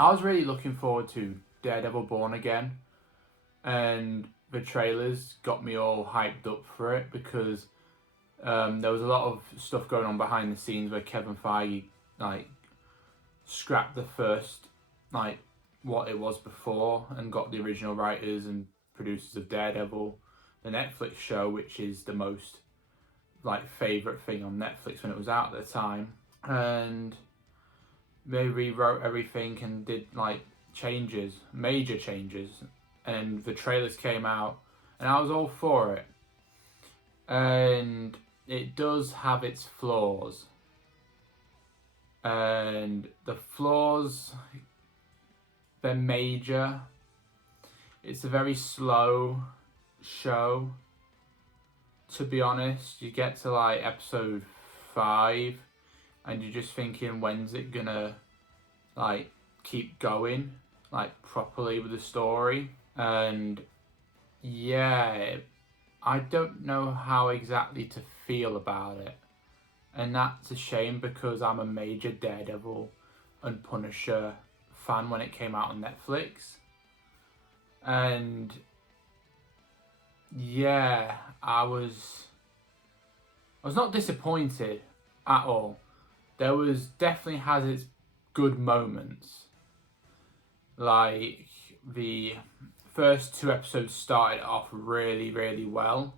I was really looking forward to Daredevil Born Again, and the trailers got me all hyped up for it because there was a lot of stuff going on behind the scenes where Kevin Feige like scrapped the first like what it was before and got the original writers and producers of Daredevil, the Netflix show, which is the most like favorite thing on Netflix when it was out at the time, and they rewrote everything and did like changes, major changes, and the trailers came out and I was all for it. And it does have its flaws. And the flaws, they're major. It's a very slow show, to be honest. You get to like episode 5 and you're just thinking, when's it gonna like keep going like properly with the story? And yeah, I don't know how exactly to feel about it, and that's a shame because I'm a major Daredevil and Punisher fan when it came out on Netflix. And yeah, I was not disappointed at all. There was definitely has its good moments. Like the first 2 episodes started off really, really well.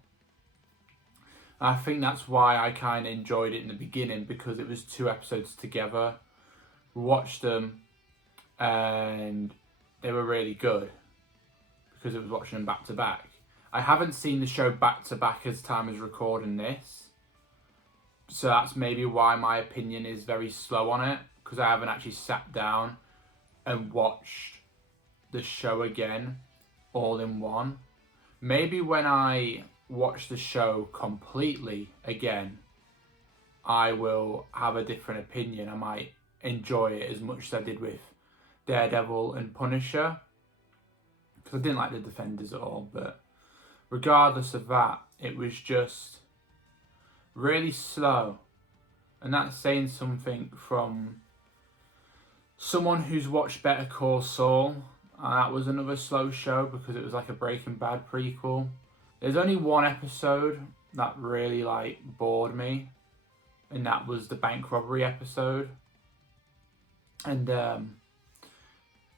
I think that's why I kind of enjoyed it in the beginning, because it was 2 episodes together. We watched them and they were really good because it was watching them back to back. I haven't seen the show back to back as time as recording this, so that's maybe why my opinion is very slow on it, because I haven't actually sat down and watched the show again all in one. Maybe when I watch the show completely again, I will have a different opinion. I might enjoy it as much as I did with Daredevil and Punisher, because I didn't like the Defenders at all. But regardless of that, it was just really slow, and that's saying something from someone who's watched Better Call Saul. That was another slow show because it was like a Breaking Bad prequel. There's only one episode that really like bored me, and that was the bank robbery episode. And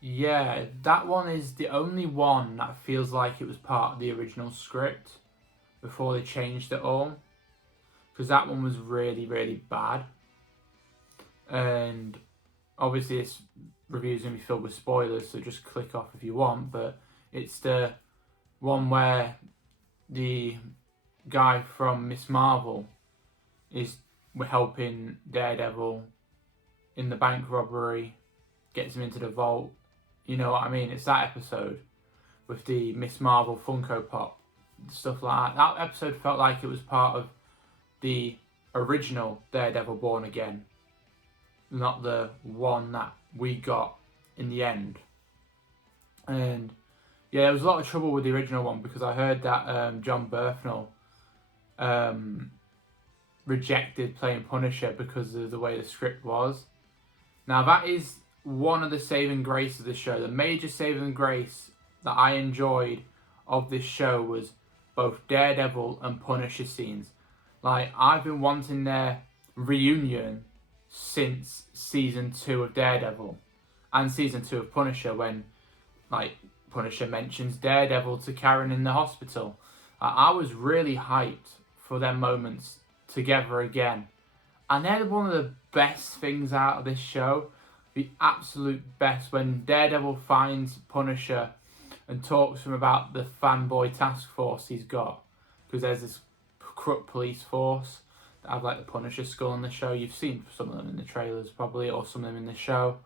yeah, that one is the only one that feels like it was part of the original script before they changed it all, because that one was really, really bad. And obviously this review is going to be filled with spoilers, so just click off if you want, but it's the one where the guy from Miss Marvel is helping Daredevil in the bank robbery, gets him into the vault. You know what I mean? It's that episode with the Miss Marvel Funko Pop, stuff like that. That episode felt like it was part of the original Daredevil Born Again, not the one that we got in the end. And yeah, there was a lot of trouble with the original one because I heard that John Bernthal rejected playing Punisher because of the way the script was. Now that is one of the saving grace of the show. The major saving grace that I enjoyed of this show was both Daredevil and Punisher scenes. Like, I've been wanting their reunion since season 2 of Daredevil and season 2 of Punisher, when like Punisher mentions Daredevil to Karen in the hospital. I was really hyped for their moments together again, and they're one of the best things out of this show. The absolute best, when Daredevil finds Punisher and talks to him about the fanboy task force he's got, because there's this corrupt police force that have like the Punisher skull in the show. You've seen some of them in the trailers probably, or some of them in the show.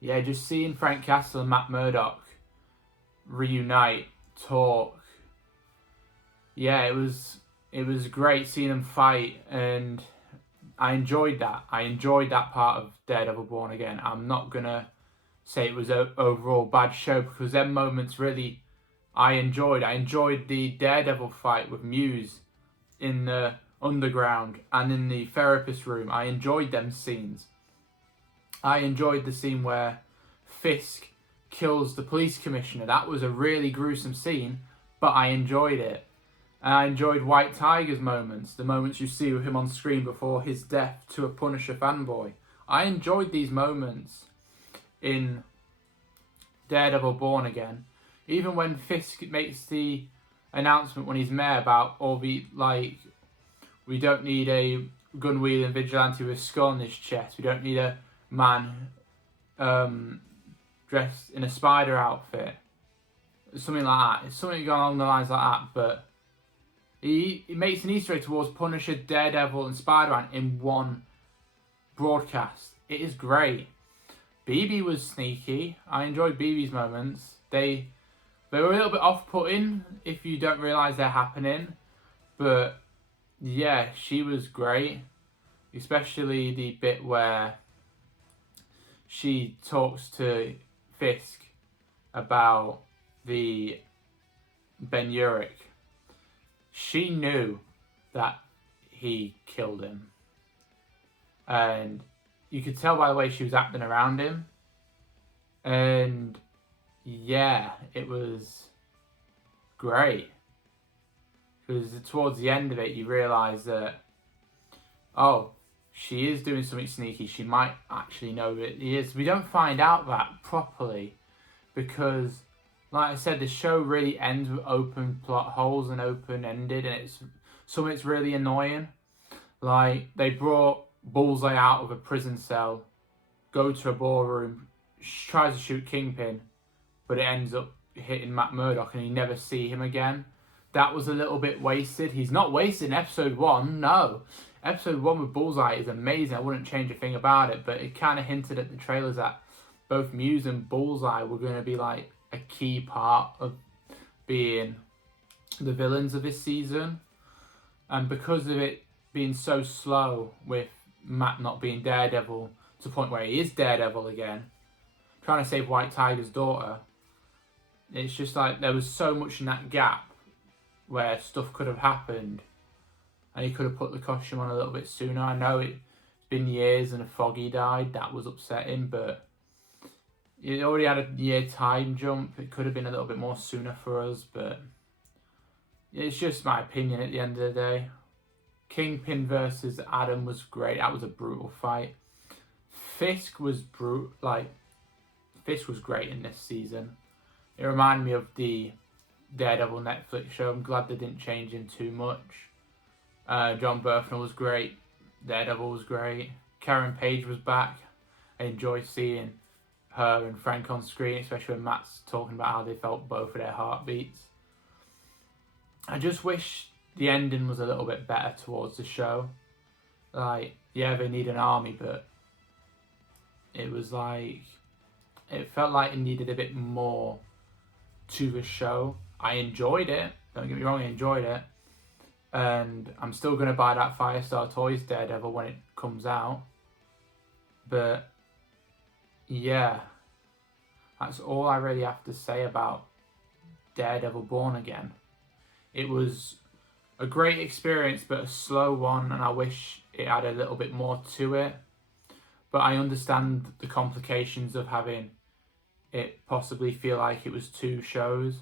Yeah, just seeing Frank Castle and Matt Murdock reunite, talk. Yeah, it was great seeing them fight, and I enjoyed that. I enjoyed that part of Daredevil Born Again. I'm not gonna say it was an overall bad show, because them moments really I enjoyed. I enjoyed the Daredevil fight with Muse in the underground and in the therapist room. I enjoyed them scenes. I enjoyed the scene where Fisk kills the police commissioner. That was a really gruesome scene, but I enjoyed it. And I enjoyed White Tiger's moments, the moments you see with him on screen before his death to a Punisher fanboy. I enjoyed these moments in Daredevil Born Again. Even when Fisk makes the announcement when he's mayor about all the, like, we don't need a gun-wielding vigilante with a skull on his chest. We don't need a man dressed in a spider outfit. Something like that. It's something going along the lines like that, but he makes an Easter egg towards Punisher, Daredevil and Spider-Man in one broadcast. It is great. BB was sneaky. I enjoyed BB's moments. They were a little bit off-putting if you don't realise they're happening. But yeah, she was great. Especially the bit where she talks to Fisk about the Ben Urich. She knew that he killed him. And you could tell by the way she was acting around him. And yeah, it was great. Because towards the end of it, you realise that, oh, she is doing something sneaky. She might actually know that he is. We don't find out that properly because, like I said, the show really ends with open plot holes and open-ended, and it's something that's really annoying. Like, they brought Bullseye out of a prison cell, go to a ballroom, tries to shoot Kingpin, but it ends up hitting Matt Murdock and you never see him again. That was a little bit wasted. He's not wasted in episode 1, no. Episode 1 with Bullseye is amazing. I wouldn't change a thing about it, but it kind of hinted at the trailers that both Muse and Bullseye were going to be like a key part of being the villains of this season. And because of it being so slow with Matt not being Daredevil to the point where he is Daredevil again, trying to save White Tiger's daughter, it's just like there was so much in that gap where stuff could have happened and he could have put the costume on a little bit sooner. I know it's been years and Foggy died, that was upsetting, but it already had a year time jump. It could have been a little bit more sooner for us, but it's just my opinion at the end of the day. Kingpin versus Adam was great. That was a brutal fight. Fisk was Fisk was great in this season. It reminded me of the Daredevil Netflix show. I'm glad they didn't change him too much. John Berthnell was great. Daredevil was great. Karen Page was back. I enjoy seeing her and Frank on screen, especially when Matt's talking about how they felt both of their heartbeats. I just wish the ending was a little bit better towards the show. Like, yeah, they need an army, but it was like, it felt like it needed a bit more to the show. I enjoyed it. Don't get me wrong, I enjoyed it. And I'm still going to buy that Firestar Toys Daredevil when it comes out. But yeah, that's all I really have to say about Daredevil Born Again. It was a great experience, but a slow one, and I wish it had a little bit more to it. But I understand the complications of having it possibly feel like it was 2 shows,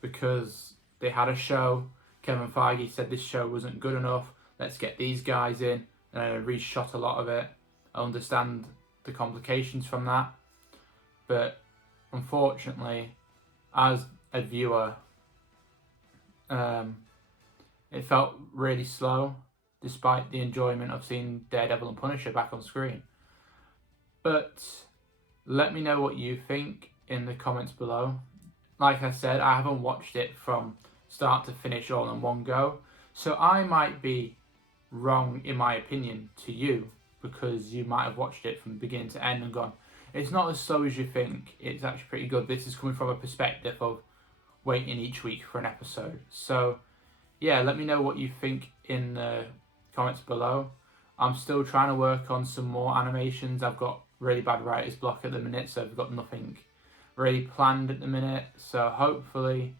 because they had a show. Kevin Feige said this show wasn't good enough. Let's get these guys in, and I reshot a lot of it. I understand the complications from that, but unfortunately, as a viewer, it felt really slow, despite the enjoyment of seeing Daredevil and Punisher back on screen. But let me know what you think in the comments below. Like I said, I haven't watched it from start to finish all in one go, so I might be wrong in my opinion to you, because you might have watched it from beginning to end and gone, it's not as slow as you think, it's actually pretty good. This is coming from a perspective of waiting each week for an episode. So yeah, let me know what you think in the comments below. I'm still trying to work on some more animations. I've got really bad writer's block at the minute, so I've got nothing really planned at the minute. So hopefully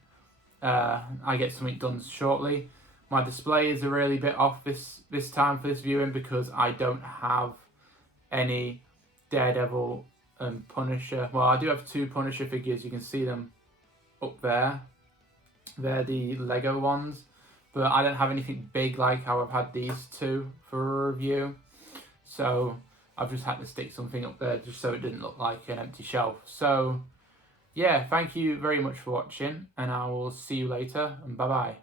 I get something done shortly. My display is a really bit off this time for this viewing, because I don't have any Daredevil and Punisher. Well, I do have 2 Punisher figures. You can see them up there. They're the Lego ones. But I don't have anything big like how I've had these 2 for a review. So I've just had to stick something up there just so it didn't look like an empty shelf. So yeah, thank you very much for watching, and I will see you later, and bye bye.